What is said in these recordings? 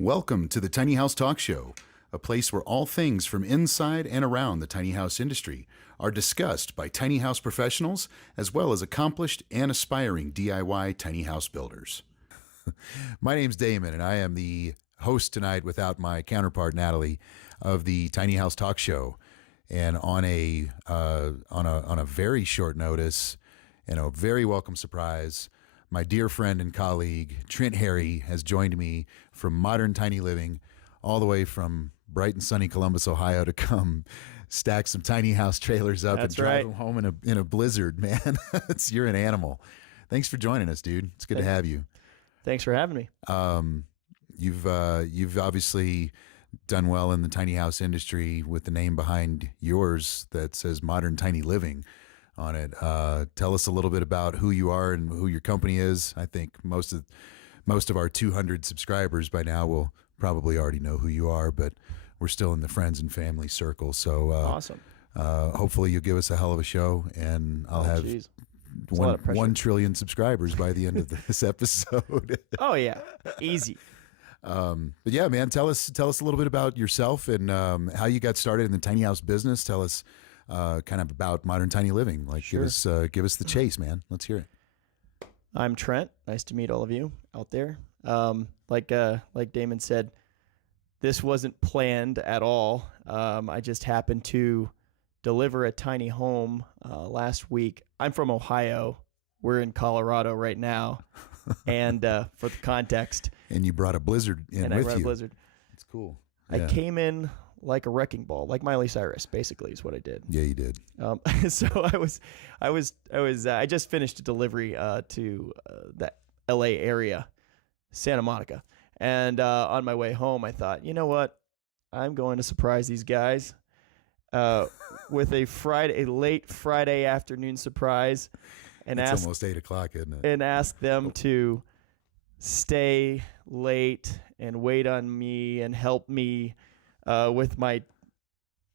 Welcome to the Tiny House Talk Show, a place where all things from inside and around the tiny house industry are discussed by tiny house professionals as well as accomplished and aspiring DIY tiny house builders. My name's Damon, and I am the host tonight without my counterpart Natalie of the Tiny House Talk Show. And on a very short notice and a very welcome surprise, my dear friend and colleague Trent Haery has joined me from Modern Tiny Living, all the way from bright and sunny Columbus, Ohio, to come stack some tiny house trailers up and drive them home in a blizzard. Man, you're an animal. Thanks for joining us, dude. It's good to have you. Thanks for having me. You've obviously done well in the tiny house industry with the name behind yours that says Modern Tiny Living on it. Tell us a little bit about who you are and who your company is. I think most of our 200 subscribers by now will probably already know who you are, but we're still in the friends and family circle. So awesome. Hopefully you'll give us a hell of a show, and I'll have 1 trillion subscribers by the end of this episode. Oh yeah, easy. But yeah, man, tell us a little bit about yourself and how you got started in the tiny house business. Tell us kind of about Modern Tiny Living. Like, sure. give us the chase, man. Let's hear it. I'm Trent. Nice to meet all of you out there. Like Damon said, this wasn't planned at all. I just happened to deliver a tiny home last week. I'm from Ohio. We're in Colorado right now. And for the context. And you brought a blizzard in with you. I brought a blizzard. It's cool. I came in like a wrecking ball, like Miley Cyrus, basically, is what I did. Yeah, you did. So I just finished a delivery to the LA area, Santa Monica. And on my way home, I thought, you know what? I'm going to surprise these guys with a late Friday afternoon surprise. And it's almost 8 o'clock, isn't it? And ask them to stay late and wait on me and help me with my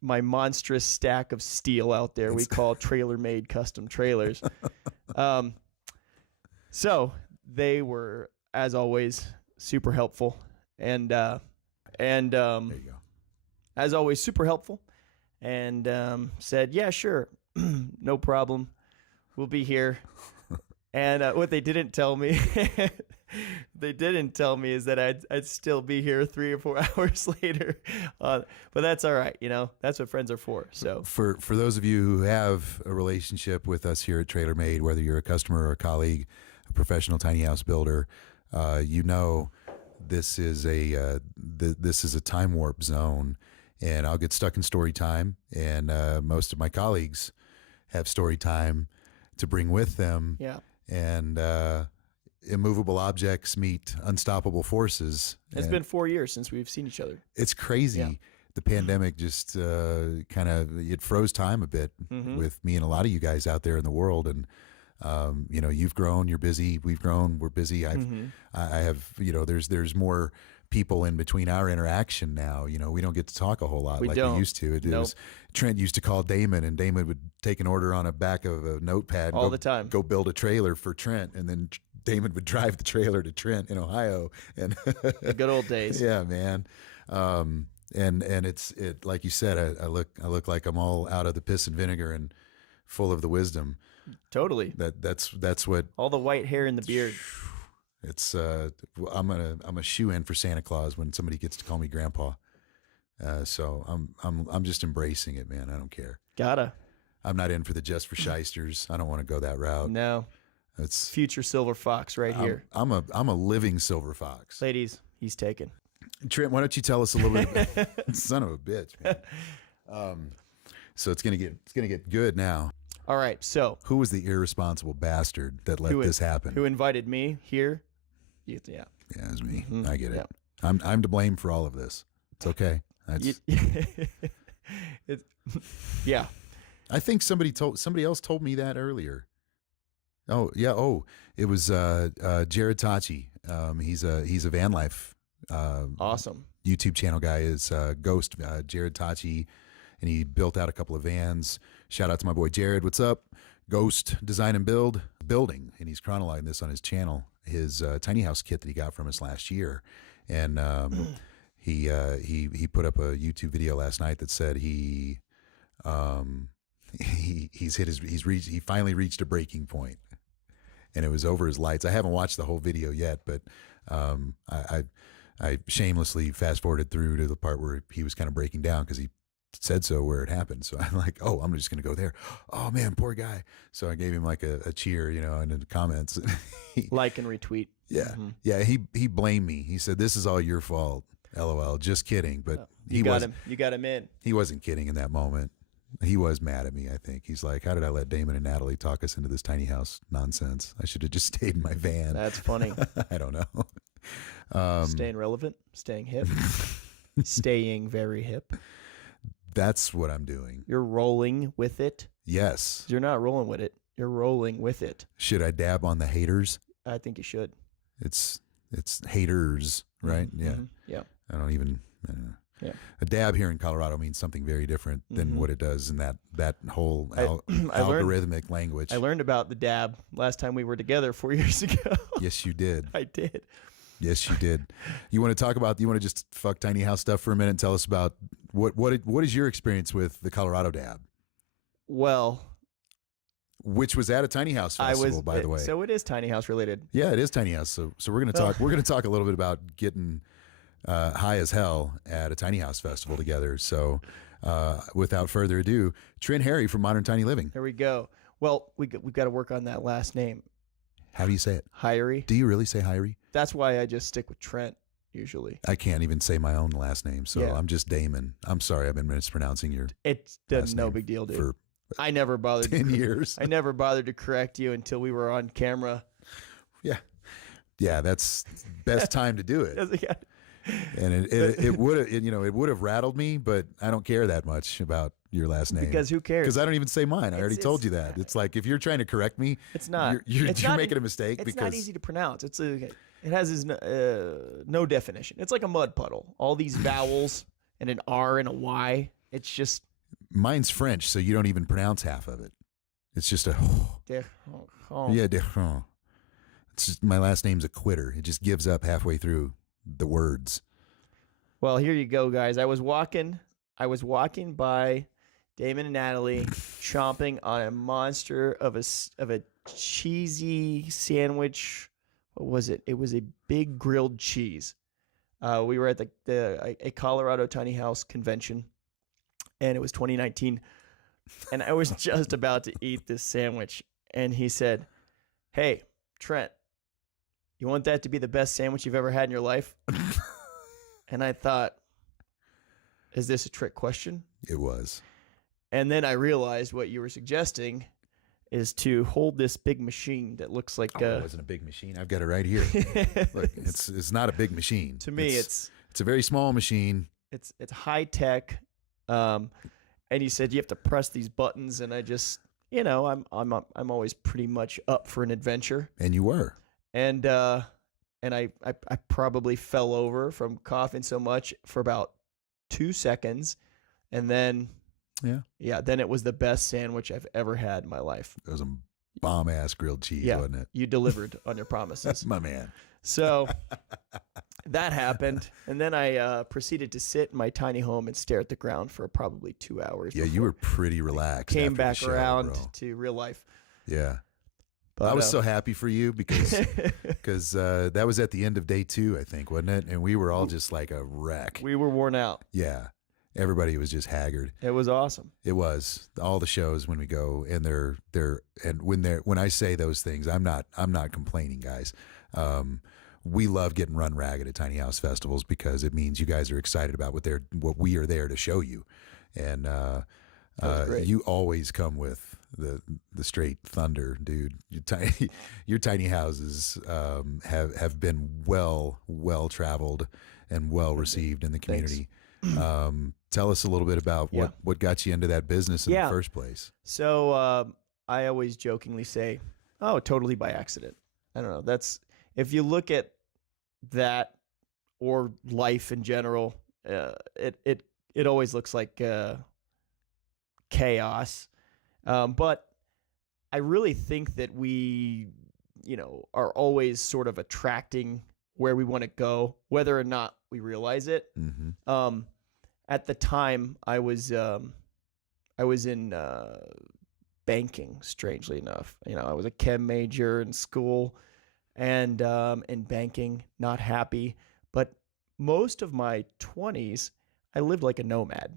monstrous stack of steel out there. We call trailer-made custom trailers. So they were, as always, super helpful, and there you go. As always, super helpful, and said, "Yeah, sure, no problem. We'll be here." And what they didn't tell me, is that I'd still be here 3 or 4 hours later. But that's all right, That's what friends are for. So for those of you who have a relationship with us here at TrailerMade, whether you're a customer or a colleague, a professional tiny house builder, this is a time warp zone, and I'll get stuck in story time, and most of my colleagues have story time to bring with them. Yeah. And immovable objects meet unstoppable forces. It's been 4 years since we've seen each other. It's crazy. Yeah. The pandemic just it froze time a bit with me and a lot of you guys out there in the world. And you've grown, you're busy, we've grown, we're busy. I have, there's more people in between our interaction now. We don't get to talk a whole lot we used to. Trent used to call Damon, and Damon would take an order on the back of a notepad all the time. Go build a trailer for Trent, and then Damon would drive the trailer to Trent in Ohio. And the good old days. Yeah, man. And it's like you said, I look like I'm all out of the piss and vinegar and full of the wisdom. Totally. That's what all the white hair and the beard. It's I'm a shoe in for Santa Claus when somebody gets to call me Grandpa. So I'm just embracing it, man. I don't care. I'm not in for the just for shysters. I don't want to go that route. No. It's future silver fox right here. I'm a living silver fox. Ladies, he's taken. Trent, why don't you tell us a little bit about son of a bitch, man. So it's gonna get good now. All right, so who was the irresponsible bastard that let this happen? Who invited me here? Yeah, it was me. I get it. I'm to blame for all of this. It's okay. Yeah. I think somebody else told me that earlier. Oh yeah. Oh, it was Jared Tachi. He's a van life awesome YouTube channel guy. Is Ghost Jared Tachi, and he built out a couple of vans. Shout out to my boy Jared. What's up? Ghost Design and Building, and he's chronologing this on his channel. His tiny house kit that he got from us last year, and he put up a YouTube video last night that said he finally reached a breaking point, and it was over his lights. I haven't watched the whole video yet, but I shamelessly fast forwarded through to the part where he was kind of breaking down because he said so where it happened. So I'm like, oh, I'm just going to go there. Oh man, poor guy. So I gave him like a cheer, and in the comments, like and retweet. Yeah. Mm-hmm. Yeah. He blamed me. He said, "This is all your fault." LOL. Just kidding. But you got him in. He wasn't kidding in that moment. He was mad at me, I think. He's like, how did I let Damon and Natalie talk us into this tiny house nonsense? I should have just stayed in my van. That's funny. I don't know. Staying relevant, staying hip, staying very hip. That's what I'm doing. You're rolling with it. Yes. You're not rolling with it. You're rolling with it. Should I dab on the haters? I think you should. It's haters, right? Mm-hmm. Yeah. Yeah. I don't even. Yeah. A dab here in Colorado means something very different than what it does in that whole algorithmic language. I learned about the dab last time we were together 4 years ago. Yes, you did. I did. Yes, you did. You want to just fuck tiny house stuff for a minute and tell us about what is your experience with the Colorado dab? Well, which was at a tiny house festival, by the way. So it is tiny house related. Yeah, it is tiny house. So we're gonna talk. We're gonna talk a little bit about getting high as hell at a tiny house festival together. So without further ado, Trent Haery from Modern Tiny Living. There we go. Well, we've got to work on that last name. How do you say it? Haery. Do you really say Haery? That's why I just stick with Trent usually. I can't even say my own last name, so yeah. I'm just Damon. I'm sorry, I've been mispronouncing your. It's no big deal, dude. For I never bothered 10 years. I never bothered to correct you until we were on camera. Yeah, that's best time to do it. And it would have rattled me, but I don't care that much about your last name. Because who cares? Because I don't even say mine. I already told you that. It's like if you're trying to correct me, it's not. You're making a mistake. It's not easy to pronounce. It has no definition. It's like a mud puddle. All these vowels and an R and a Y. It's just. Mine's French, so you don't even pronounce half of it. It's just a. Yeah. It's just, my last name's a quitter. It just gives up halfway through the words. Well, here you go, guys. I was walking by Damon and Natalie chomping on a monster of a cheesy sandwich. What was it? It was a big grilled cheese. We were at a Colorado tiny house convention, and it was 2019, and I was just about to eat this sandwich, and he said, "Hey, Trent, you want that to be the best sandwich you've ever had in your life?" And I thought, is this a trick question? It was. And then I realized what you were suggesting is to hold this big machine that looks like it wasn't a big machine. I've got it right here. Look, it's not a big machine. To me, it's a very small machine. It's high tech. And you said you have to press these buttons, and I just, I'm always pretty much up for an adventure. And you were. And I probably fell over from coughing so much for about 2 seconds, and then then it was the best sandwich I've ever had in my life. It was a bomb ass grilled cheese, wasn't it? You delivered on your promises. My man. So that happened, and then I proceeded to sit in my tiny home and stare at the ground for probably 2 hours. Yeah, you were pretty relaxed. Came back around to real life. Yeah. But, I was so happy for you because that was at the end of day 2, I think, wasn't it? And we were all just like a wreck. We were worn out. Yeah. Everybody was just haggard. It was awesome. It was. All the shows when we go and when I say those things, I'm not complaining, guys. We love getting run ragged at tiny house festivals because it means you guys are excited about what we are there to show you. And you always come with the straight thunder, dude. Your tiny houses have been well traveled and well received in the community. Tell us a little bit about what got you into that business in the first place. So I always jokingly say, "Oh, totally by accident." I don't know. That's if you look at that or life in general, it always looks like chaos. But I really think that we, are always sort of attracting where we want to go, whether or not we realize it. Mm-hmm. At the time, I was in banking. Strangely enough, I was a chem major in school, and in banking, not happy. But most of my 20s, I lived like a nomad.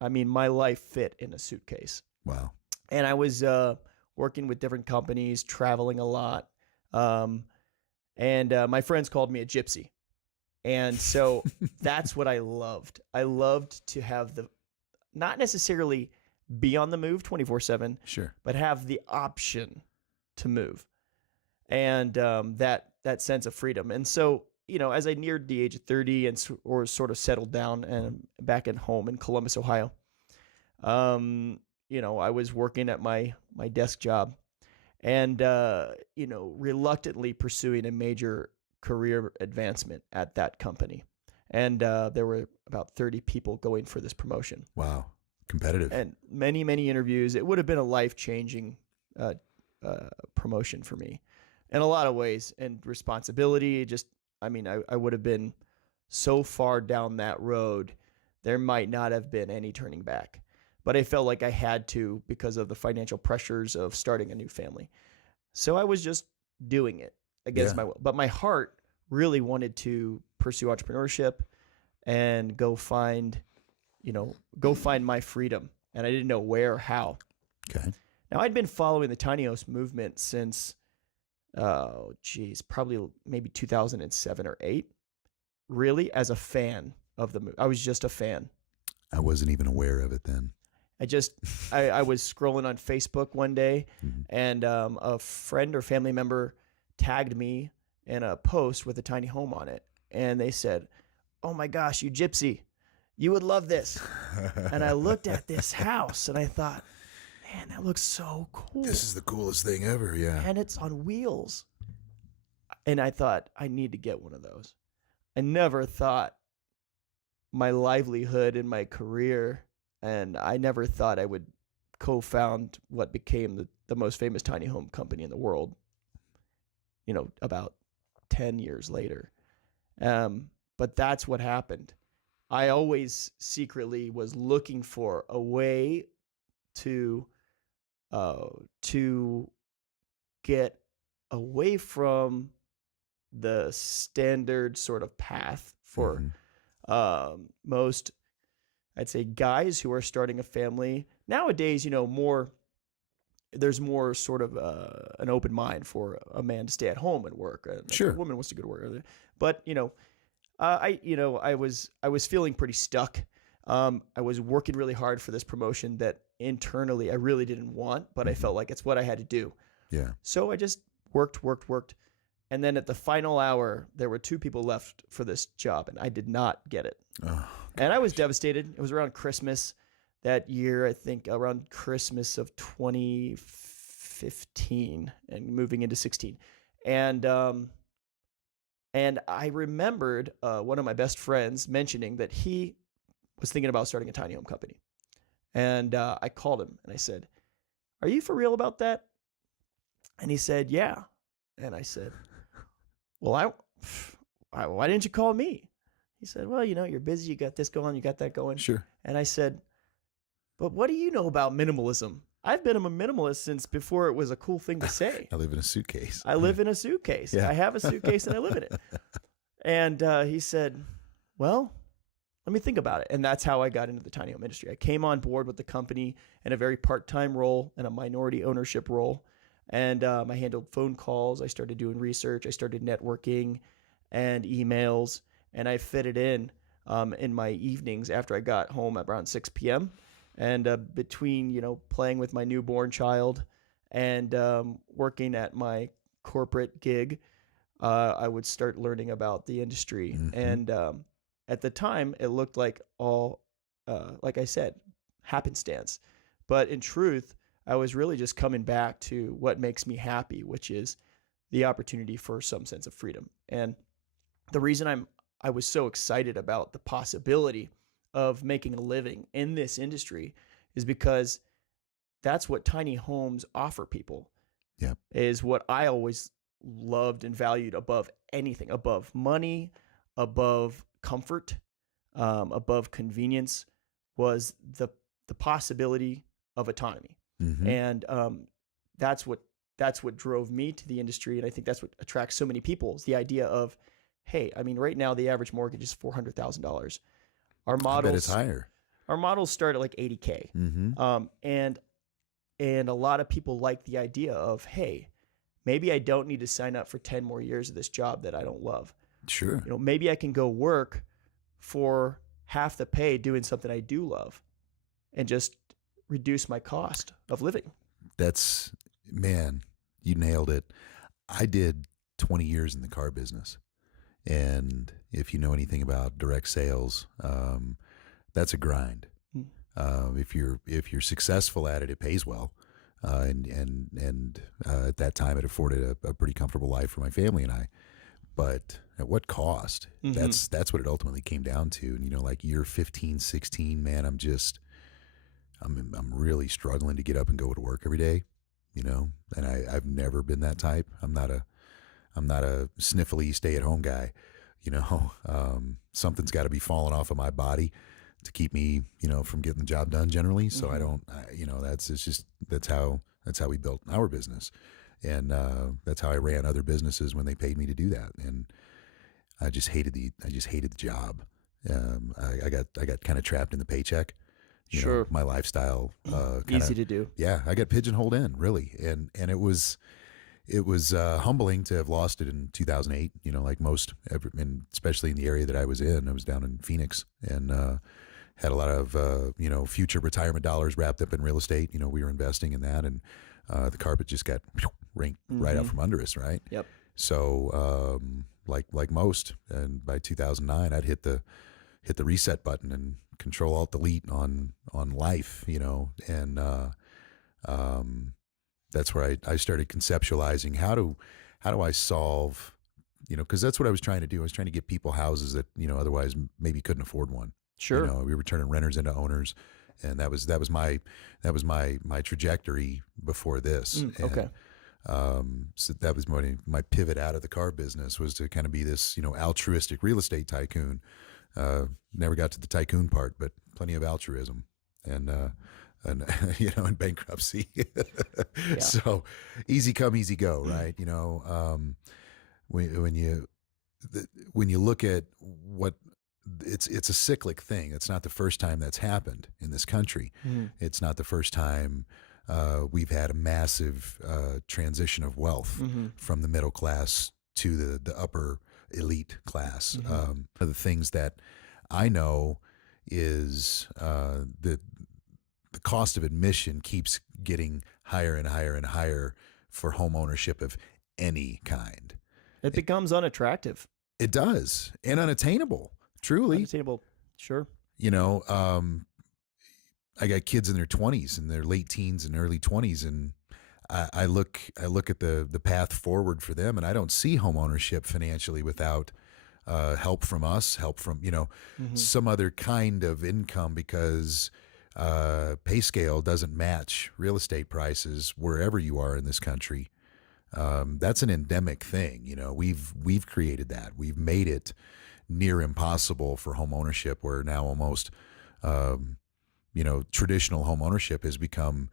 I mean, my life fit in a suitcase. Wow. And I was working with different companies, traveling a lot. And my friends called me a gypsy. And so that's what I loved. I loved to have not necessarily be on the move 24/7, Sure, but have the option to move. And that sense of freedom. And so, as I neared the age of 30 or sort of settled down and back at home in Columbus, Ohio, I was working at my desk job and, reluctantly pursuing a major career advancement at that company. And there were about 30 people going for this promotion. Wow. Competitive. And many, many interviews. It would have been a life-changing promotion for me in a lot of ways, and responsibility. I would have been so far down that road, there might not have been any turning back. But I felt like I had to because of the financial pressures of starting a new family. So I was just doing it against my will. But my heart really wanted to pursue entrepreneurship and go find my freedom. And I didn't know where or how. Okay. Now, I'd been following the tiny house movement since, probably maybe 2007 or 8, really, as a fan of the movement. I was just a fan. I wasn't even aware of it then. I was scrolling on Facebook one day, and a friend or family member tagged me in a post with a tiny home on it. And they said, "Oh my gosh, you gypsy, you would love this." And I looked at this house and I thought, man, that looks so cool. This is the coolest thing ever, yeah. And it's on wheels. And I thought, I need to get one of those. I never thought my livelihood and my career, and I never thought I would co-found what became the most famous tiny home company in the world, about 10 years later. But that's what happened. I always secretly was looking for a way to get away from the standard sort of path for most, I'd say, guys who are starting a family. Nowadays, there's more sort of an open mind for a man to stay at home and work. And sure. A woman wants to go to work. But, I was feeling pretty stuck. I was working really hard for this promotion that internally I really didn't want, but I felt like it's what I had to do. Yeah. So I just worked. And then at the final hour, there were 2 people left for this job, and I did not get it. Oh, and I was devastated. It was around Christmas that year, I think around Christmas of 2015 and moving into 16. And I remembered one of my best friends mentioning that he was thinking about starting a tiny home company. And I called him and I said, "Are you for real about that?" And he said, "Yeah." And I said, "Well, why didn't you call me?" He said, "Well, you're busy. You got this going. You got that going." Sure. And I said, "But what do you know about minimalism? I've been a minimalist since before it was a cool thing to say." I live in a suitcase. I live in a suitcase. Yeah. I have a suitcase and I live in it. And he said, "Well, let me think about it." And that's how I got into the tiny home industry. I came on board with the company in a very part-time role and a minority ownership role. And I handled phone calls. I started doing research. I started networking and emails. And I fit it in my evenings after I got home at around 6 p.m. And between, playing with my newborn child and working at my corporate gig, I would start learning about the industry. And at the time, it looked like all, like I said, happenstance. But in truth, I was really just coming back to what makes me happy, which is the opportunity for some sense of freedom. And the reason I was so excited about the possibility of making a living in this industry is because that's what tiny homes offer people. Yeah. Is what I always loved and valued above anything, above money, above comfort, above convenience, was the possibility of autonomy. Mm-hmm. And that's what drove me to the industry, and I think that's what attracts so many people, is the idea of, hey, I mean, right now the average mortgage is $400,000. Our I models bet it's higher. Our models start at like $80K. Mm-hmm. And a lot of people like the idea of, hey, maybe I don't need to sign up for 10 more years of this job that I don't love. Sure. You know, maybe I can go work for half the pay doing something I do love and just reduce my cost of living. That's, man, you nailed it. I did 20 years in the car business. And if you know anything about direct sales, that's a grind. If you're successful at it, it pays well. And at that time, it afforded a pretty comfortable life for my family and I. But at what cost? Mm-hmm. That's what it ultimately came down to. And, you know, like year 15, 16, man, I'm really struggling to get up and go to work every day, you know, and I've never been that type. I'm not a sniffly stay-at-home guy, you know. Something's got to be falling off of my body to keep me, you know, from getting the job done generally. So you know, that's how we built our business. And that's how I ran other businesses when they paid me to do that. And I just hated the job. I got kind of trapped in the paycheck. You know, my lifestyle, easy to do. Yeah. I got pigeonholed in, really. And it was humbling to have lost it in 2008, you know, like most, and especially in the area that I was in. I was down in Phoenix and had a lot of, you know, future retirement dollars wrapped up in real estate. You know, we were investing in that, and the carpet just got rinked right out from under us, right? Yep. So like most, and by 2009, I'd hit the reset button and Control Alt Delete on life, you know, and that's where I started conceptualizing how do I solve, you know, because that's what I was trying to do. I was trying to get people houses that, you know, otherwise maybe couldn't afford one. Sure. You know, we were turning renters into owners, and that was my trajectory before this. Okay. So that was my pivot out of the car business, was to kind of be this, you know, altruistic real estate tycoon. Never got to the tycoon part, but plenty of altruism and you know, in bankruptcy. Yeah. So easy come, easy go, right? You know, when you look at what it's a cyclic thing. It's not the first time that's happened in this country. It's not the first time we've had a massive transition of wealth from the middle class to the upper elite class. One of the things that I know is the cost of admission keeps getting higher and higher and higher for home ownership of any kind. It becomes unattractive. It does, and unattainable. Truly. Unattainable, sure. You know, I got kids in their 20s and their late teens and early 20s, and I look at the path forward for them, and I don't see home ownership financially without help from us, help from, you know, some other kind of income, because pay scale doesn't match real estate prices wherever you are in this country. That's an endemic thing. You know, we've created that. We've made it near impossible for home ownership, where now almost, you know, traditional home ownership has become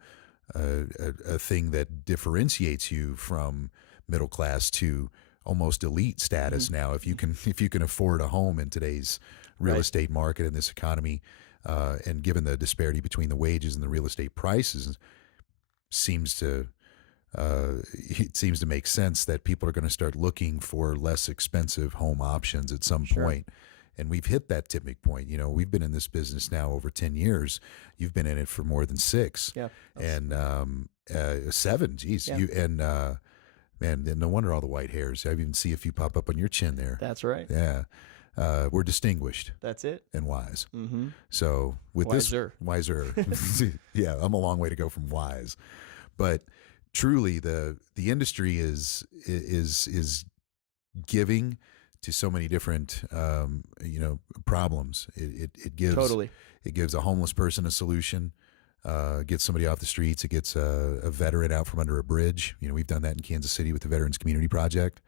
a thing that differentiates you from middle class to almost elite status now. If you can afford a home in today's real estate market, in this economy, and given the disparity between the wages and the real estate prices, it seems to make sense that people are going to start looking for less expensive home options at some point. And we've hit that tipping point. You know, we've been in this business now over 10 years. You've been in it for more than 6. Yeah. And 7. Geez. Yeah. Man, no wonder all the white hairs. I even see a few pop up on your chin there. That's right. Yeah. We're distinguished. That's it. And wise. Mm-hmm. So with Wiser. Wiser. Yeah, I'm a long way to go from wise. But truly, the industry is giving to so many different you know, problems. It gives Totally. It gives a homeless person a solution. gets somebody off the streets. It gets a veteran out from under a bridge. We've done that in Kansas City with the Veterans Community Project.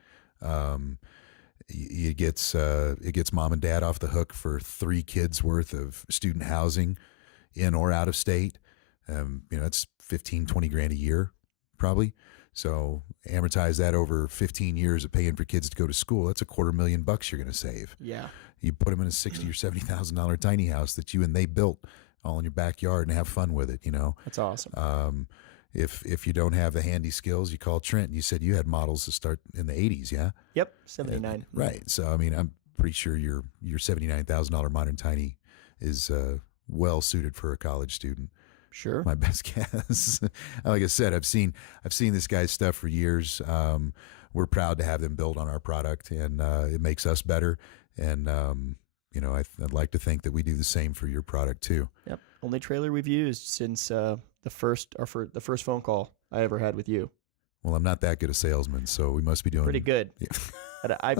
It gets mom and dad off the hook for 3 kids worth of student housing in or out of state. It's 15, 20 grand a year, probably. So amortize that over 15 years of paying for kids to go to school. That's $250,000 you're going to save. Yeah. You put them in a $60,000 or $70,000 tiny house that you and they built all in your backyard and have fun with it. That's awesome. If you don't have the handy skills, you call Trent. You said you had models that start in the 80s, yeah? Yep, 79. Right. So I'm pretty sure your $79,000 modern tiny is well suited for a college student. Sure. My best guess. Like I said, I've seen this guy's stuff for years. We're proud to have them build on our product, and it makes us better. And I'd like to think that we do the same for your product too. Yep. Only trailer we've used since the first phone call I ever had with you. Well, I'm not that good a salesman, so we must be doing pretty good. Yeah. But I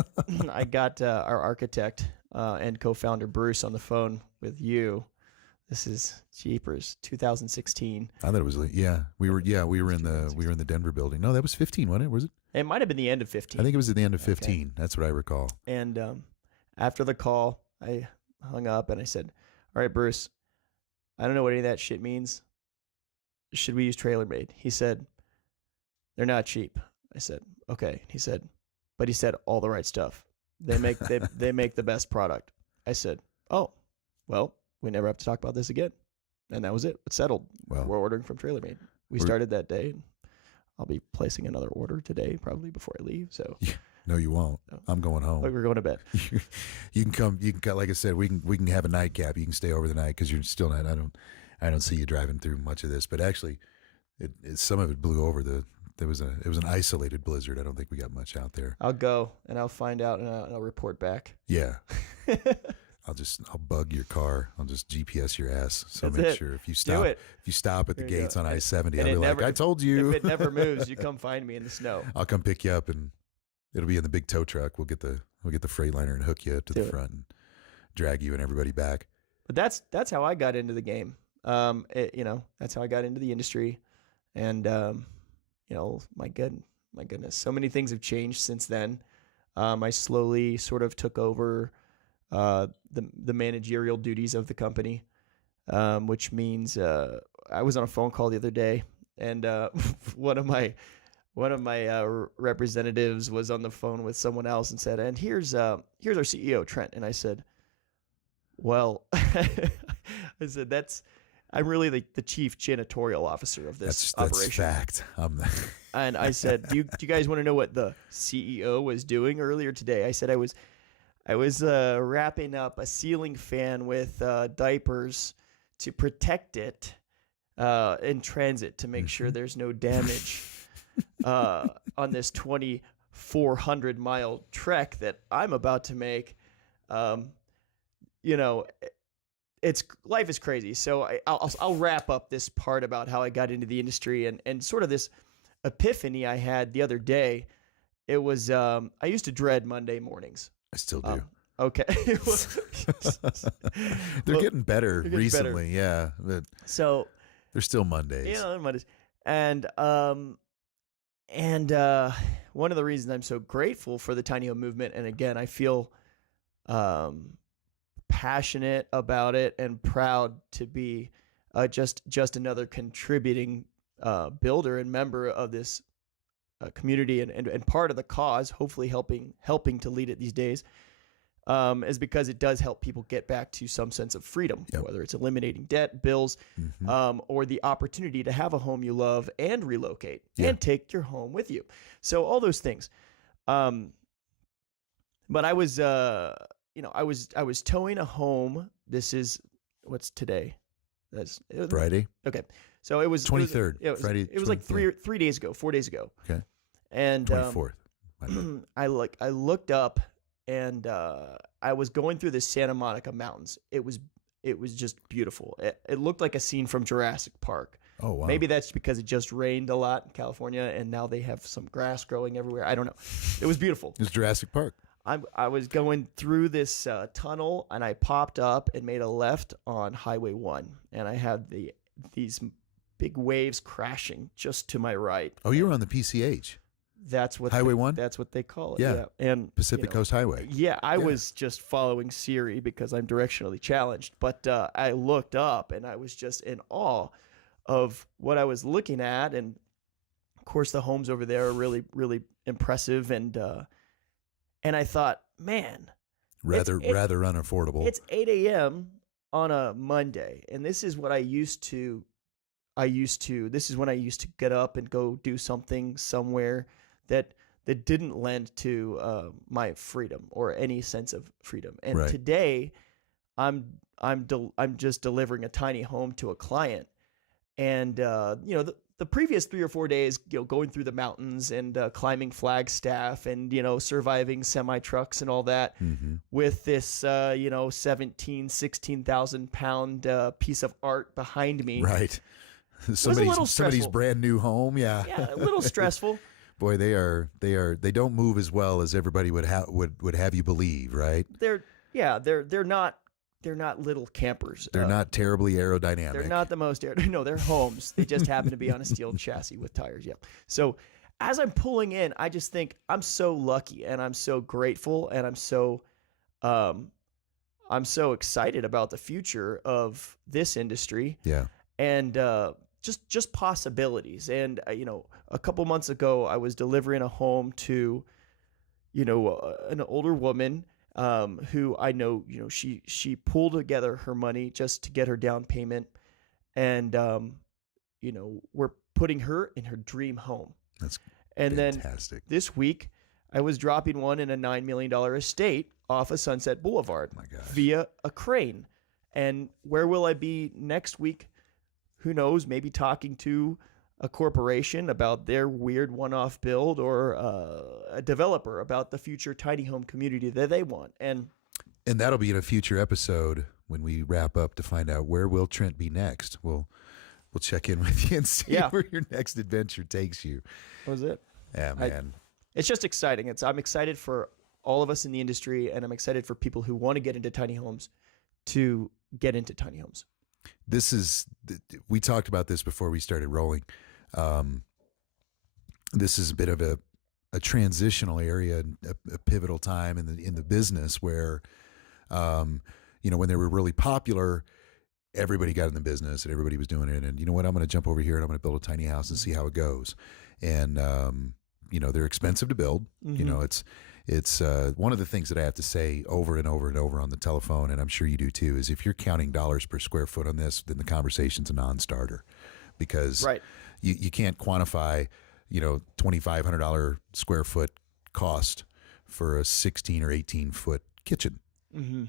got our architect and co-founder Bruce on the phone with you. This is Jeepers, 2016. I thought it was we were in the Denver building. No, that was 15, wasn't it? Was it? It might have been the end of 15. I think it was at the end of 15. Okay. That's what I recall. And after the call, I hung up and I said, "All right, Bruce, I don't know what any of that shit means. Should we use TrailerMade?" He said, "They're not cheap." I said, "Okay." He said, "But he said all the right stuff. They make they make the best product." I said, "Oh, well, we never have to talk about this again." And that was it. It's settled. Well, we're ordering from TrailerMade. We started that day. I'll be placing another order today, probably before I leave. So no, you won't. No. I'm going home. We're going to bed. You can come. Like I said, we can have a nightcap. You can stay over the night because you're still not. I don't see you driving through much of this. But actually, some of it blew over. It was an isolated blizzard. I don't think we got much out there. I'll go and I'll find out and I'll report back. Yeah. I'll bug your car. I'll just GPS your ass. So That's make it. sure if you stop at the gates on I-70, I'll be like, I told you. If it never moves, you come find me in the snow. I'll come pick you up and it'll be in the big tow truck. We'll get the Freightliner and hook you up to the front and drag you and everybody back. But that's how I got into the game. That's how I got into the industry. And my goodness, so many things have changed since then. I slowly sort of took over the managerial duties of the company, which means I was on a phone call the other day, and one of my representatives was on the phone with someone else and said, "And here's our CEO, Trent." And I said, "Well," I said, I'm really the chief janitorial officer of this operation." That's fact. And I said, do you guys want to know what the CEO was doing earlier today? I said I was wrapping up a ceiling fan with diapers to protect it in transit to make sure there's no damage on this 2,400-mile trek that I'm about to make. Life is crazy. So I'll wrap up this part about how I got into the industry and sort of this epiphany I had the other day. It was I used to dread Monday mornings. I still do. Okay. They're getting better recently, yeah. But so they're still Mondays. They're Mondays. And one of the reasons I'm so grateful for the tiny home movement, and again, I feel passionate about it and proud to be just another contributing builder and member of this community and part of the cause, hopefully helping to lead it these days, is because it does help people get back to some sense of freedom, whether it's eliminating debt, bills, or the opportunity to have a home you love and relocate and take your home with you. So all those things. But I was, I was towing a home. This is what's today. That's Friday. Okay. So it was 23rd. Friday. It was like 4 days ago. Okay. And 24th. I looked up and I was going through the Santa Monica Mountains. It was just beautiful. It looked like a scene from Jurassic Park. Oh wow. Maybe that's because it just rained a lot in California and now they have some grass growing everywhere. I don't know. It was beautiful. It's Jurassic Park. I was going through this tunnel and I popped up and made a left on Highway 1 and I had the these big waves crashing just to my right. Oh, you were on the PCH. That's what Highway 1? That's what they call it. Yeah. And Pacific Coast Highway. Yeah, I was just following Siri because I'm directionally challenged. But I looked up and I was just in awe of what I was looking at. And of course, the homes over there are really, really impressive. And I thought, man, rather unaffordable. It's 8 a.m. on a Monday, and this is what I used to. This is when I used to get up and go do something somewhere that didn't lend to my freedom or any sense of freedom. And right. today, I'm just delivering a tiny home to a client, and the previous 3 or 4 days, going through the mountains and climbing Flagstaff and surviving semi trucks and all that, with this 16,000 pound piece of art behind me. Right. Somebody's brand new home. Yeah. Yeah, a little stressful. Boy, they don't move as well as everybody would have you believe, right? They're not little campers. They're not terribly aerodynamic. They're not the most no, they're homes. They just happen to be on a steel chassis with tires. Yeah. So as I'm pulling in, I just think I'm so lucky and I'm so grateful and I'm so excited about the future of this industry. Yeah. And just possibilities. And a couple months ago, I was delivering a home to an older woman who I know, she pulled together her money just to get her down payment. And, we're putting her in her dream home. That's Then fantastic. this week, I was dropping one in a $9 million estate off of Sunset Boulevard via a crane. And where will I be next week? Who knows? Maybe talking to a corporation about their weird one-off build, or a developer about the future tiny home community that they want. And that'll be in a future episode when we wrap up to find out where will Trent be next. We'll check in with you and see where your next adventure takes you. That was it. Yeah, man. It's just exciting. I'm excited for all of us in the industry, and I'm excited for people who want to get into tiny homes to get into tiny homes. We talked about this before we started rolling. This is a bit of a transitional area, a pivotal time in the business where, when they were really popular, everybody got in the business and everybody was doing it. And you know what? I'm going to jump over here and I'm going to build a tiny house and see how it goes. And, they're expensive to build. It's one of the things that I have to say over and over and over on the telephone, and I'm sure you do too, is if you're counting dollars per square foot on this, then the conversation's a non-starter, because you can't quantify, $2,500 square foot cost for a 16 or 18 foot kitchen.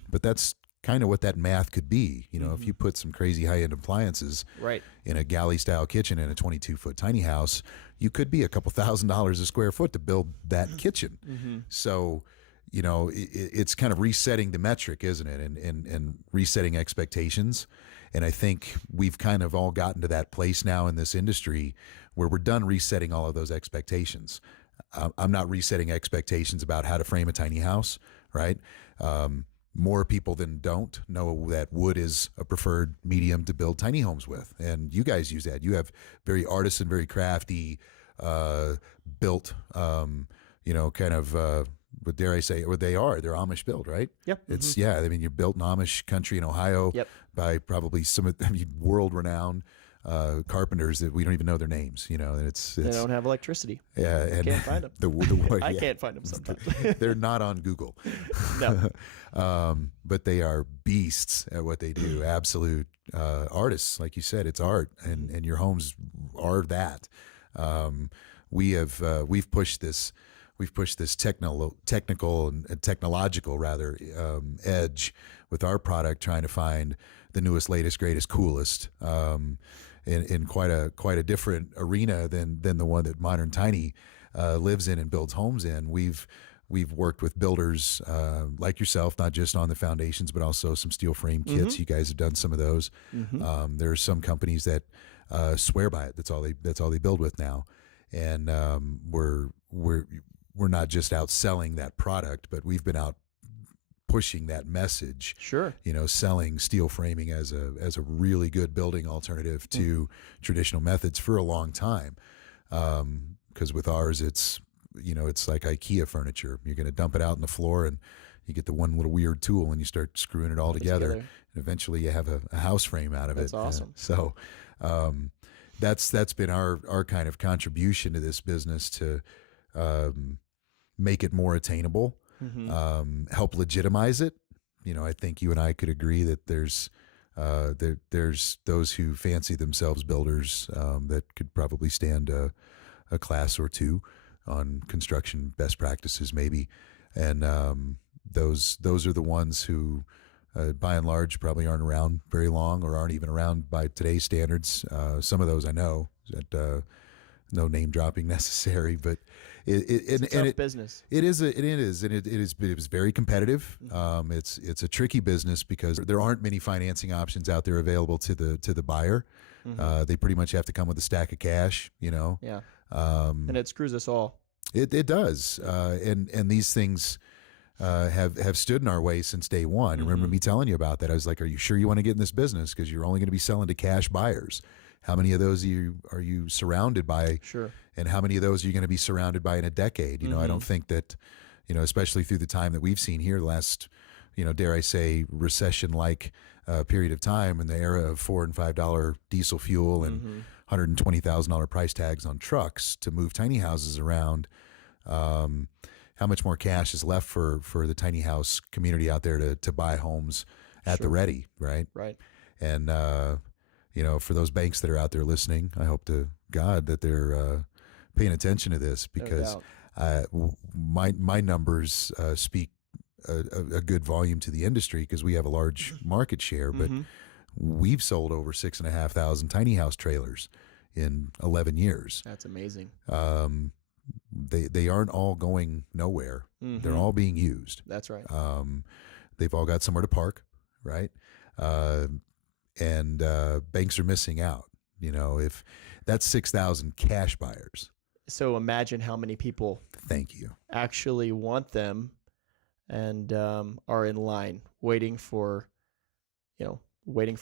But that's kind of what that math could be. If you put some crazy high-end appliances in a galley-style kitchen in a 22-foot tiny house, you could be a couple $1,000s a square foot to build that kitchen. So, it's kind of resetting the metric, isn't it? And resetting expectations. And I think we've kind of all gotten to that place now in this industry where we're done resetting all of those expectations. I'm not resetting expectations about how to frame a tiny house, right? More people than don't know that wood is a preferred medium to build tiny homes with. And you guys use that. You have very artisan, very crafty, built, what dare I say, or they're Amish built, right? Yep. It's, you're built in Amish country in Ohio by probably world-renowned carpenters that we don't even know their names, and they don't have electricity. Yeah. And can't find them. I can't find them sometimes. They're not on Google. No. But they are beasts at what they do. Absolute artists. Like you said, it's art, and your homes are that. We've pushed this technical and technological rather edge with our product, trying to find the newest, latest, greatest, coolest, in quite a different arena than the one that Modern Tiny lives in and builds homes in. We've worked with builders like yourself, not just on the foundations, but also some steel frame kits. You guys have done some of those. There are some companies that swear by it. That's all they build with now. And we're not just out selling that product, but we've been out pushing that message. Sure. Selling steel framing as a really good building alternative to traditional methods for a long time. Because with ours, it's like IKEA furniture. You're going to dump it out on the floor, and you get the one little weird tool, and you start screwing it all together. And eventually, you have a house frame out of it. That's awesome. So that's been our kind of contribution to this business, to make it more attainable, help legitimize it. I think you and I could agree that there's those who fancy themselves builders that could probably stand a class or two on construction best practices, maybe, and those are the ones who, by and large, probably aren't around very long, or aren't even around by today's standards. Some of those I know, that no name dropping necessary, but it's a tough business. It is, and it is very competitive. It's a tricky business because there aren't many financing options out there available to the buyer. They pretty much have to come with a stack of cash, Yeah. And it screws us all. It does, and these things have stood in our way since day one. Remember me telling you about that? I was like, "Are you sure you want to get in this business? Because you're only going to be selling to cash buyers. How many of those are you surrounded by? Sure. And how many of those are you going to be surrounded by in a decade? I don't think that, especially through the time that we've seen here, the last, dare I say, recession-like period of time, in the era of $4 and $5 diesel fuel and $120,000 price tags on trucks to move tiny houses around. How much more cash is left for the tiny house community out there to buy homes at the ready, right? Right. And for those banks that are out there listening, I hope to God that they're paying attention to this, because my numbers speak a good volume to the industry, because we have a large market share, but we've sold over 6,500 tiny house trailers in 11 years. That's amazing. They aren't all going nowhere. They're all being used. That's right. They've all got somewhere to park, right? And banks are missing out. If that's 6,000 cash buyers. So imagine how many people Thank you. actually want them and are in line waiting for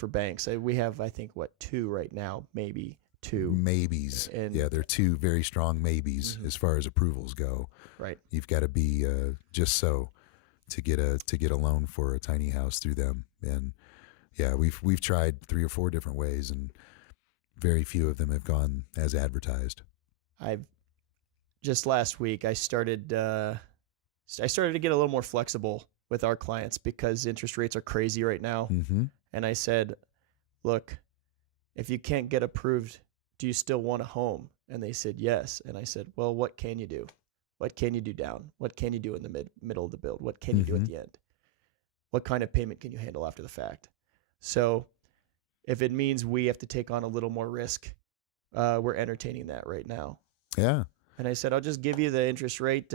banks. We have, I think, two right now, maybe two. Maybes. And yeah, they're two very strong maybes as far as approvals go. Right. You've got to be just so to get a loan for a tiny house through them. And yeah, we've tried 3 or 4 different ways, and very few of them have gone as advertised. Just last week I started to get a little more flexible with our clients, because interest rates are crazy right now. And I said, look, if you can't get approved, do you still want a home? And they said yes. And I said, well, what can you do? What can you do down? What can you do in the middle of the build? What can you do at the end? What kind of payment can you handle after the fact? So if it means we have to take on a little more risk, we're entertaining that right now. Yeah. And I said, I'll just give you the interest rate,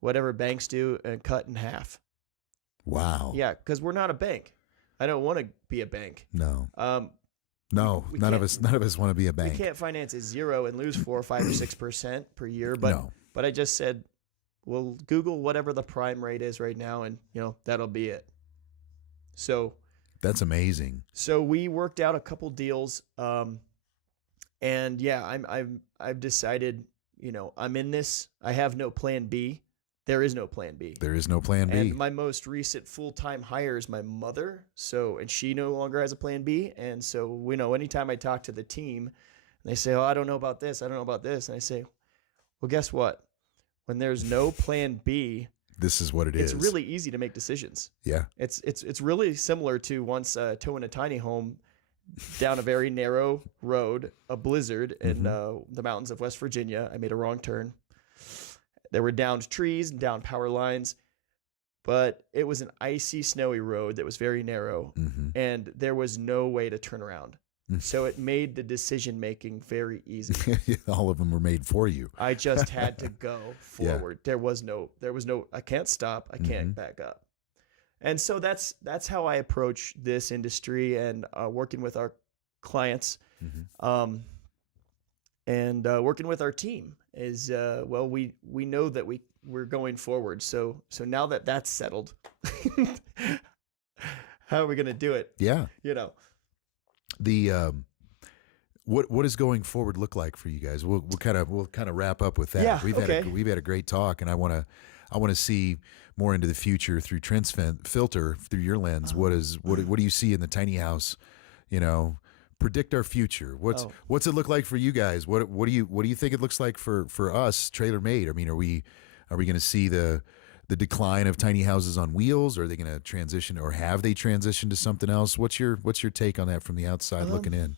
whatever banks do, and cut in half. Wow. Yeah, because we're not a bank. I don't want to be a bank. No. No, none of us want to be a bank. We can't finance at 0 and lose 4 or 5 or 6% per year. But I just said, well, Google whatever the prime rate is right now, and that'll be it. So that's amazing. So we worked out a couple deals, and yeah, I've decided, I'm in this. I have no plan B. There is no plan B. There is no plan B. And my most recent full-time hire is my mother. And she no longer has a plan B. And so, anytime I talk to the team, they say, oh, I don't know about this. I don't know about this. And I say, well, guess what? When there's no plan B, this is what it is. It's really easy to make decisions. Yeah. It's really similar to once towing a tiny home down a very narrow road, a blizzard in the mountains of West Virginia. I made a wrong turn. There were downed trees and downed power lines, but it was an icy, snowy road that was very narrow, and there was no way to turn around. So it made the decision-making very easy. All of them were made for you. I just had to go forward. Yeah. There was no, I can't stop. I can't back up. And so that's how I approach this industry and working with our clients, and working with our team is, we know that we we're going forward. So now that that's settled, how are we going to do it? Yeah. You know, The what does going forward look like for you guys? We'll kind of wrap up with that. Yeah, We've had a great talk, and I want to see more into the future through Trent's filter, through your lens. What do you see in the tiny house? You know, predict our future. What's it look like for you guys? What do you think it looks like for us, Trailer Made? I mean, are we going to see the decline of tiny houses on wheels? Or are they going to transition, or have they transitioned to something else? What's your take on that from the outside looking in?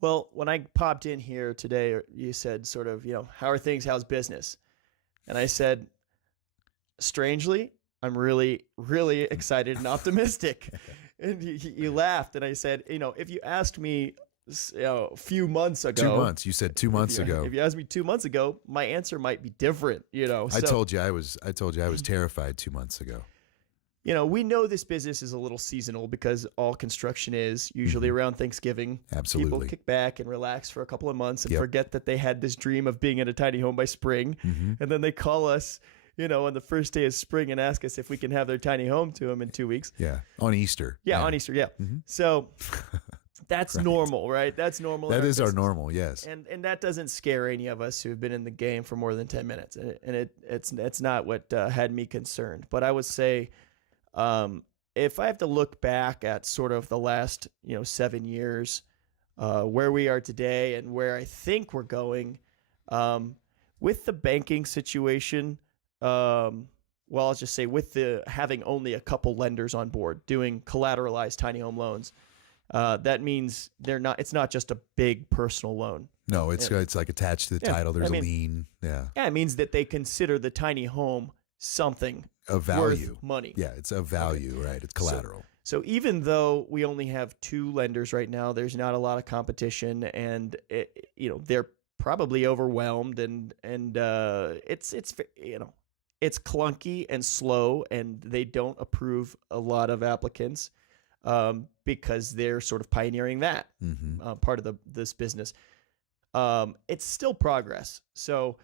Well, when I popped in here today, you said sort of, how are things? How's business? And I said, strangely, I'm really, really excited and optimistic. And you laughed, and I said, if you asked me a few months ago. 2 months. You said 2 months ago. If you asked me 2 months ago, my answer might be different, I told you I was terrified 2 months ago. We know this business is a little seasonal because all construction is usually around Thanksgiving. Absolutely. People kick back and relax for a couple of months and forget that they had this dream of being in a tiny home by spring. And then they call us, on the first day of spring and ask us if we can have their tiny home to them in 2 weeks. Yeah. On Easter. Yeah. On Easter. Yeah. So that's normal, right? That's normal. That is our normal. Yes. And that doesn't scare any of us who've been in the game for more than 10 minutes. And it's not what had me concerned. But I would say, if I have to look back at sort of the last, 7 years, where we are today and where I think we're going, with the banking situation, I'll just say with the having only a couple lenders on board doing collateralized tiny home loans, that means it's not just a big personal loan. No, it's like attached to the title. There's a lien. Yeah. Yeah. It means that they consider the tiny home something of value, worth money. Yeah, it's of value, right? It's collateral. So even though we only have 2 lenders right now, there's not a lot of competition, and they're probably overwhelmed, and it's clunky and slow, and they don't approve a lot of applicants because they're sort of pioneering that part of this business. It's still progress. So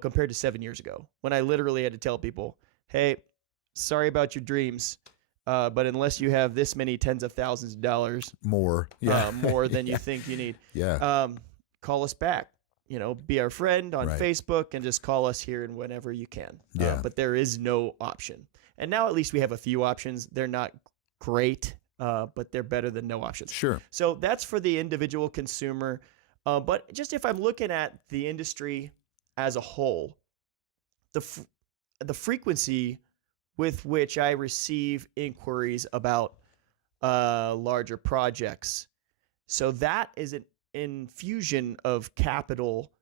compared to 7 years ago, when I literally had to tell people, hey, sorry about your dreams, but unless you have this many tens of thousands of dollars more than you think you need, call us back. Be our friend on Facebook and just call us here and whenever you can. But there is no option. And now at least we have a few options. They're not great, but they're better than no options. Sure. So that's for the individual consumer. But just if I'm looking at the industry as a whole, the frequency with which I receive inquiries about larger projects. So that is an infusion of capital,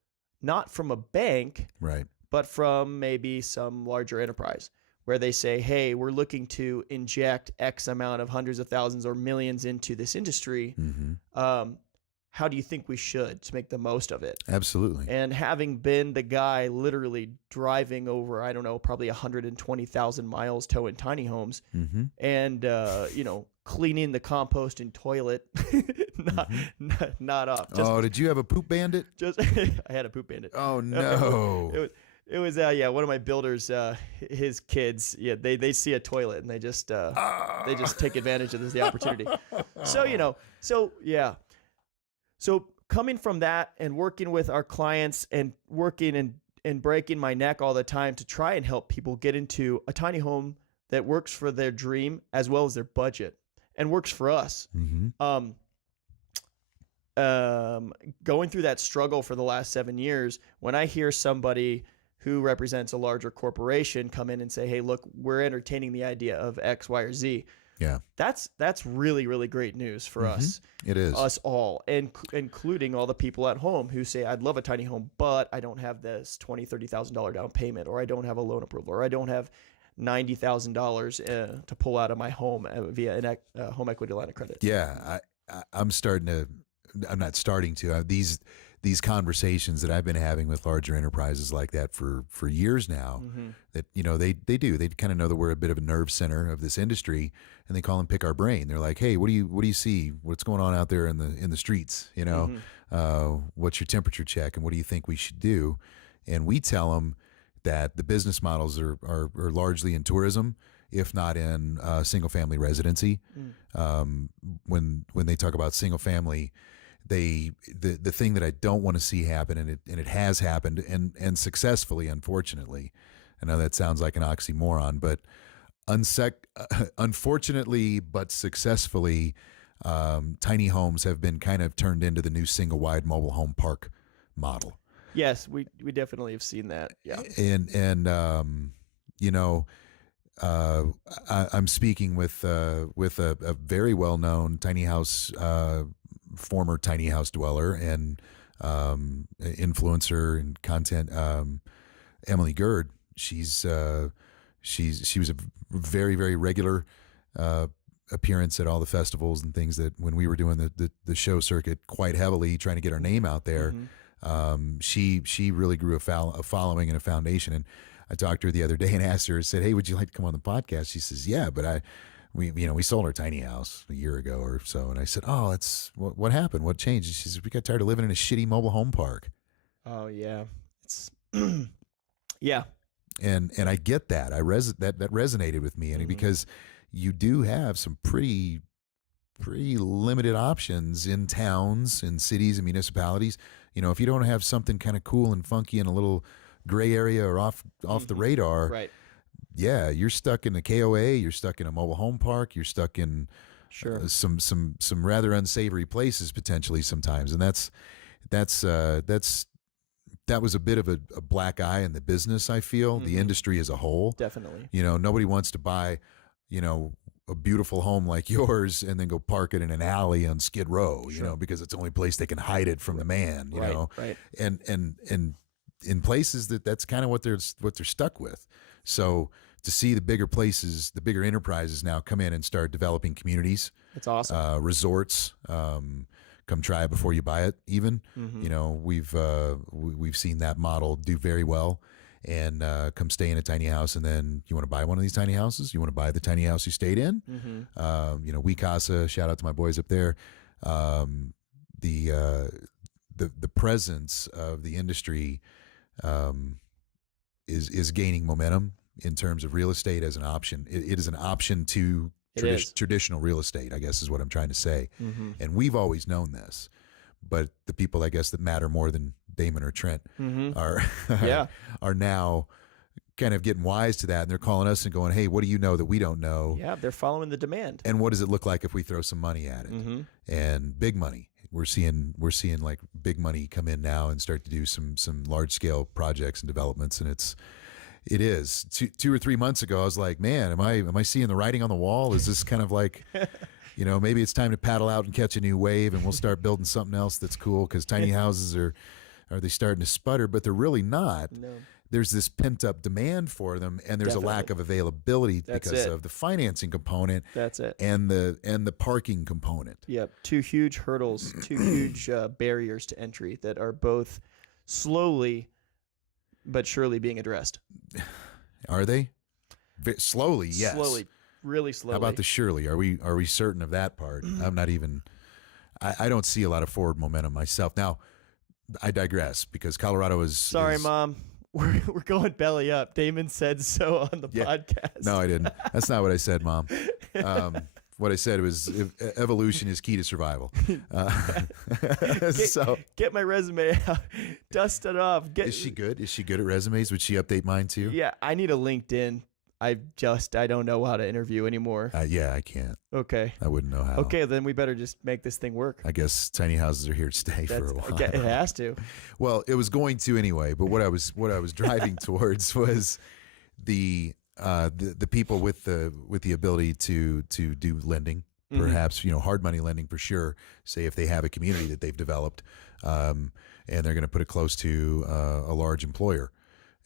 not from a bank, right, but from maybe some larger enterprise where they say, hey, we're looking to inject X amount of hundreds of thousands or millions into this industry. How do you think we should to make the most of it? Absolutely. And having been the guy literally driving over, I don't know, probably 120,000 miles towing tiny homes and, cleaning the compost and toilet, not up. Did you have a poop bandit? I had a poop bandit. Oh, no. It was one of my builders, his kids, they see a toilet and they just take advantage of the opportunity. So coming from that and working with our clients and working and breaking my neck all the time to try and help people get into a tiny home that works for their dream as well as their budget and works for us. Going through that struggle for the last 7 years, when I hear somebody who represents a larger corporation come in and say, hey, look, we're entertaining the idea of X, Y, or Z. Yeah, that's really, really great news for us. It is. Us all, and including all the people at home who say, I'd love a tiny home, but I don't have this $20,000, $30,000 down payment, or I don't have a loan approval, or I don't have $90,000 to pull out of my home via a home equity line of credit. Yeah, I'm not starting to. These conversations that I've been having with larger enterprises like that for years now, that they kind of know that we're a bit of a nerve center of this industry, and they call and pick our brain. They're like, hey, what do you see? What's going on out there in the streets? What's your temperature check, and what do you think we should do? And we tell them that the business models are largely in tourism, if not in single family residency. When they talk about single family, the thing that I don't want to see happen, and it has happened and successfully, unfortunately. I know that sounds like an oxymoron, but unfortunately but successfully, tiny homes have been kind of turned into the new single wide mobile home park model. Yes, we definitely have seen that. Yeah. And you know, I'm speaking with a very well known tiny house, former tiny house dweller and influencer and content, Emily Gerd. She was a very, very regular appearance at all the festivals and things that when we were doing the show circuit quite heavily, trying to get our name out there. She really grew a following and a foundation. And I talked to her the other day and asked her, said, "Hey, would you like to come on the podcast?" She says, "Yeah, but we sold our tiny house a year ago or so." And I said, "Oh, it's what happened? What changed?" She says, "We got tired of living in a shitty mobile home park." Oh yeah, it's yeah. And I get that. That resonated with me, and because you do have some pretty limited options in towns, in cities, and municipalities. You know, if you don't have something kind of cool and funky in a little gray area or off the radar, Right. Yeah, you're stuck in a KOA. You're stuck in a mobile home park. You're stuck in some rather unsavory places potentially sometimes, and that was a bit of a black eye in the business, I feel, the industry as a whole. Definitely. You know, nobody wants to buy, a beautiful home like yours and then go park it in an alley on Skid Row, you know, because it's the only place they can hide it from the man, you know. Right. And in places that's kind of what they're stuck with. So to see the bigger places, the bigger enterprises now come in and start developing communities. It's awesome. Resorts, come try it before you buy it. Even you know, we've seen that model do very well. And come stay in a tiny house, and then you want to buy one of these tiny houses. You want to buy the tiny house you stayed in. We Casa. Shout out to my boys up there. The presence of the industry is gaining momentum in terms of real estate as an option. It is an option to traditional real estate, I guess is what I'm trying to say. And we've always known this, but the people, I guess, that matter more than Damon or Trent are now kind of getting wise to that, and they're calling us and going, "Hey, what do you know that we don't know?" Yeah, they're following the demand. And what does it look like if we throw some money at it? And big money. We're seeing like big money come in now and start to do some large scale projects and developments, and it is 2 or 3 months ago. I was like, man, am I seeing the writing on the wall? Is this kind of like, maybe it's time to paddle out and catch a new wave, and we'll start building something else that's cool, because tiny houses are they starting to sputter? But they're really not. No. There's this pent up demand for them, and there's a lack of availability because of the financing component. That's it. And the parking component. Yep. 2 huge hurdles, 2 huge barriers to entry that are both slowly but surely being addressed. Are they? Slowly, yes. Slowly, really slowly. How about the surely? Are we certain of that part? I'm not even. I don't see a lot of forward momentum myself. Now, I digress, because Colorado is. Sorry, Mom. We're going belly up. Damon said so on the podcast. No, I didn't. That's not what I said, Mom. What I said was evolution is key to survival. Get my resume out. Dust it off. Is she good? Is she good at resumes? Would she update mine too? Yeah, I need a LinkedIn. I don't know how to interview anymore. Yeah, I can't. Okay. I wouldn't know how. Okay, then we better just make this thing work. I guess tiny houses are here to stay for a while. It has to. Well, it was going to anyway, but what I was driving towards was the people with the ability to do lending, perhaps, hard money lending for sure. Say if they have a community that they've developed, and they're going to put it close to a large employer.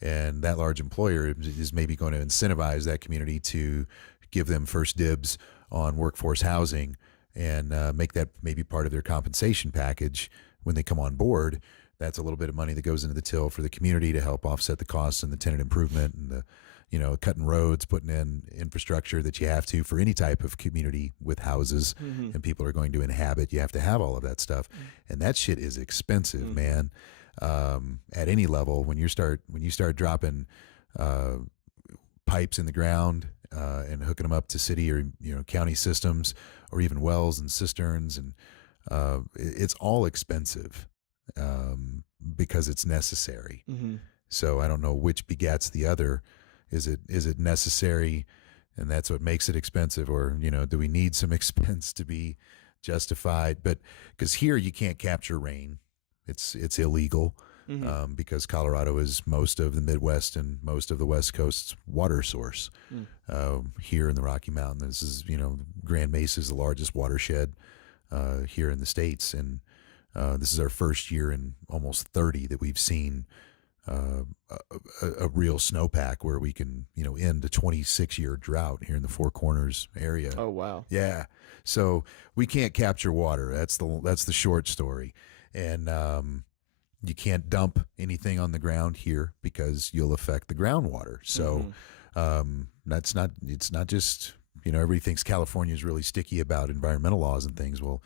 And that large employer is maybe going to incentivize that community to give them first dibs on workforce housing, and make that maybe part of their compensation package when they come on board. That's a little bit of money that goes into the till for the community to help offset the costs and the tenant improvement and the, cutting roads, putting in infrastructure that you have to for any type of community with houses and people are going to inhabit. You have to have all of that stuff. And that shit is expensive, man. At any level, when you start dropping pipes in the ground and hooking them up to city or county systems, or even wells and cisterns, and it's all expensive because it's necessary. Mm-hmm. So I don't know which begets the other. Is it necessary, and that's what makes it expensive, or do we need some expense to be justified? But because here you can't capture rain, it's illegal. Mm-hmm. Because Colorado is most of the Midwest and most of the West Coast's water source. Here in the Rocky Mountains, this is, Grand Mesa is the largest watershed here in the States. And this is our first year in almost 30 that we've seen a real snowpack where we can, end a 26-year drought here in the Four Corners area. Oh, wow. Yeah. So we can't capture water. That's the short story. And, you can't dump anything on the ground here because you'll affect the groundwater. So it's not just, everybody thinks California is really sticky about environmental laws and things. Well,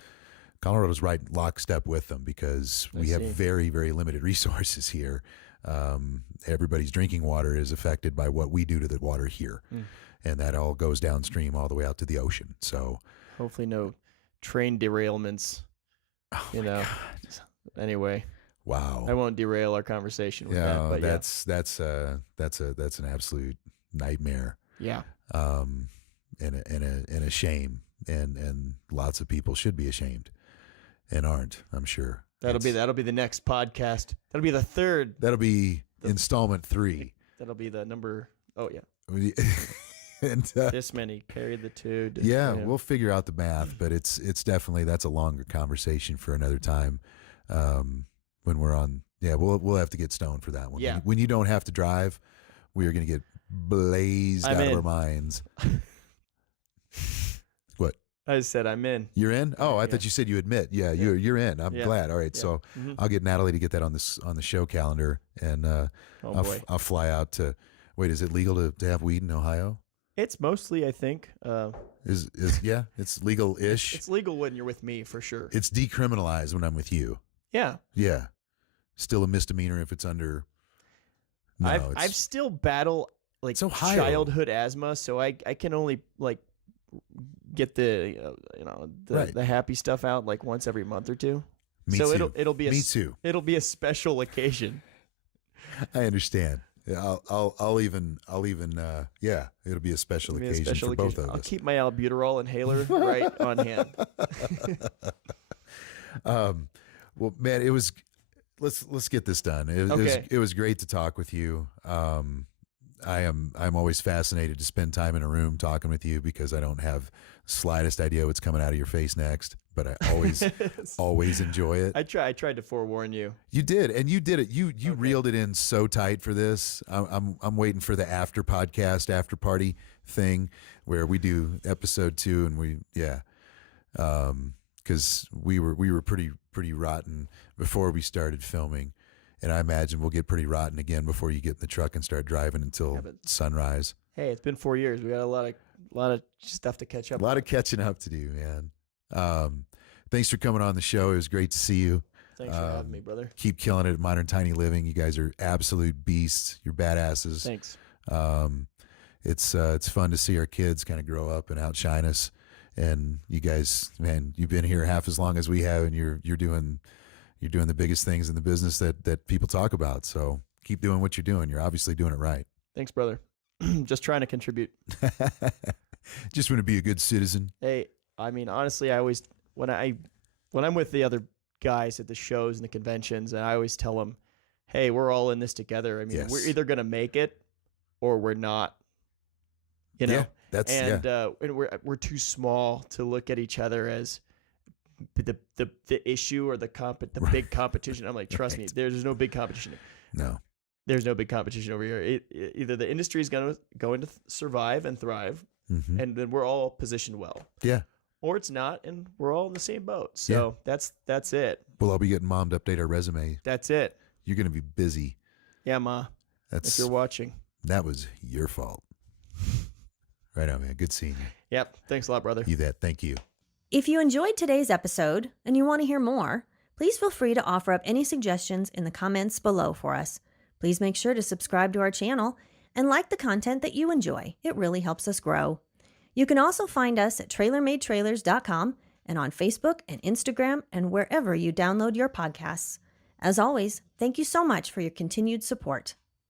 Colorado's right lockstep with them because we have very, very limited resources here. Everybody's drinking water is affected by what we do to the water here. And that all goes downstream all the way out to the ocean. So hopefully no train derailments, God. Anyway. Wow. I won't derail our conversation with that. But that's an absolute nightmare. Yeah. And a shame, and lots of people should be ashamed and aren't, I'm sure. That'll be the next podcast. That'll be the third. That'll be installment 3. That'll be the number. Oh yeah. And this many carry the 2. We'll figure out the math, but it's definitely, that's a longer conversation for another time. When we're on, we'll have to get stoned for that one. Yeah. When you don't have to drive, we are going to get blazed out of our minds. What? I said I'm in. You're in? Oh, I thought you said you admit. Yeah, you're in. I'm glad. All right, so I'll get Natalie to get that on the show calendar, and I'll fly out to. Wait, is it legal to have weed in Ohio? It's mostly, I think. It's legal-ish. It's legal when you're with me, for sure. It's decriminalized when I'm with you. Yeah. Yeah. Still a misdemeanor if it's under. No, I've still battle childhood asthma, so I can only get the the happy stuff out once every month or two. Me too. It'll be me too. It'll be a special occasion. I understand. I'll even it'll be a special occasion for both of us. I'll keep my albuterol inhaler right on hand. Well, man, it was. Let's get this done. It was great to talk with you. I'm always fascinated to spend time in a room talking with you because I don't have the slightest idea what's coming out of your face next. But I always enjoy it. I tried to forewarn you. You did, and you did it. You reeled it in so tight for this. I'm waiting for the after party thing where we do episode 2 and because we were pretty rotten before we started filming, and I imagine we'll get pretty rotten again before you get in the truck and start driving until sunrise. Hey, it's been 4 years. We got a lot of stuff to catch up. A lot of catching up to do, man. Thanks for coming on the show. It was great to see you. Thanks for having me, brother. Keep killing it at Modern Tiny Living. You guys are absolute beasts. You're badasses. Thanks. It's fun to see our kids kind of grow up and outshine us. And you guys, man, you've been here half as long as we have, and you're doing the biggest things in the business that people talk about. So keep doing what you're doing. You're obviously doing it right. Thanks, brother. Just trying to contribute. Just want to be a good citizen. Hey, I mean, honestly, I always when I'm with the other guys at the shows and the conventions, and I always tell them, hey, we're all in this together. I mean, we're either gonna make it or we're not. Yeah. And we're too small to look at each other as the issue or the big competition. I'm like, trust me, there's no big competition. No, there's no big competition over here. Either the industry is going to survive and thrive, and then we're all positioned well. Yeah. Or it's not, and we're all in the same boat. So that's it. Well, I'll be getting Mom to update our resume. That's it. You're going to be busy. Yeah, Ma. If you're watching. That was your fault. Right on, man. Good seeing you. Yep. Thanks a lot, brother. You bet. Thank you. If you enjoyed today's episode and you want to hear more, please feel free to offer up any suggestions in the comments below for us. Please make sure to subscribe to our channel and like the content that you enjoy. It really helps us grow. You can also find us at trailermadetrailers.com and on Facebook and Instagram and wherever you download your podcasts. As always, thank you so much for your continued support.